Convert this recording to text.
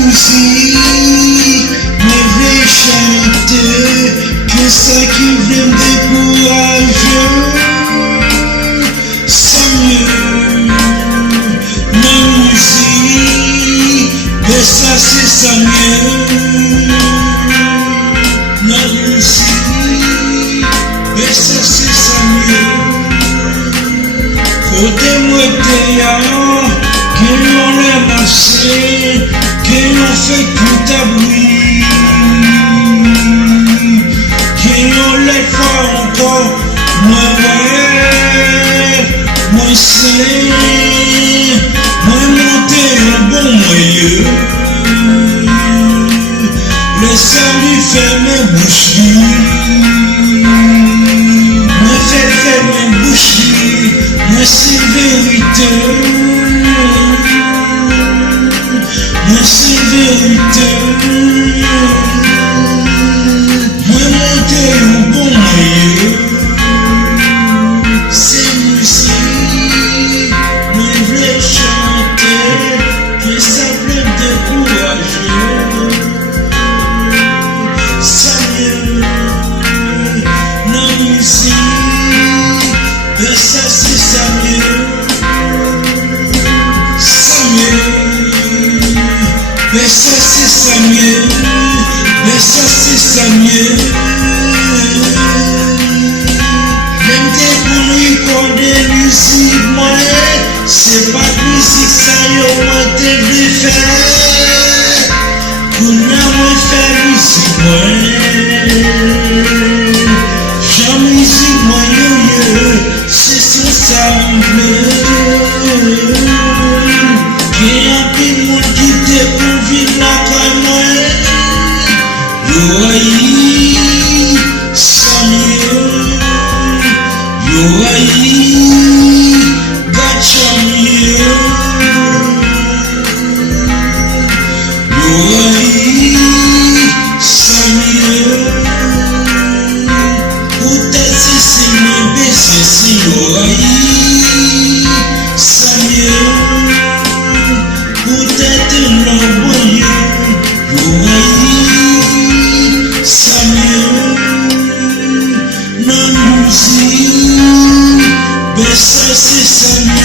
musique, mais vais chanter, que ça qui vient me décourager. C'est mieux, la musique, mais ça c'est ça mieux. La musique, mais ça c'est ça mieux. Côté-moi que l'on l'a marché, que l'on fait tout à bruit, que l'on les fait encore, moi c'est, moi monter un bon moyen. Le salut fait mes boucheries, moi fait mes boucheries, moi c'est vérité. Moi c'est vérité. Moi monter un bon moyen. C'est musique. Moi voulais chanter. Que ça peut me décourager. Ça mieux. La musique. Mais ça c'est ça mieux. Ça mieux. Mais ça c'est ça mieux, mais ça c'est ça mieux. Même des bruits comme des musiques, moi, c'est pas de musique ça yo moi devais faire. Pour moi faire musique moi, j'en musique moi yo, c'est son simple. Qu'il y a plus de monde qui te pour vivre la caille. Yo aïe, ça mieux. Yo aïe, gacha mieux. Yo aïe, ça mieux. Peut-être si c'est mieux, c'est si yo aïe, ça mieux. Peut-être l'envoyer, l'oreille, ça mieux, la musique, mais ça c'est ça mieux.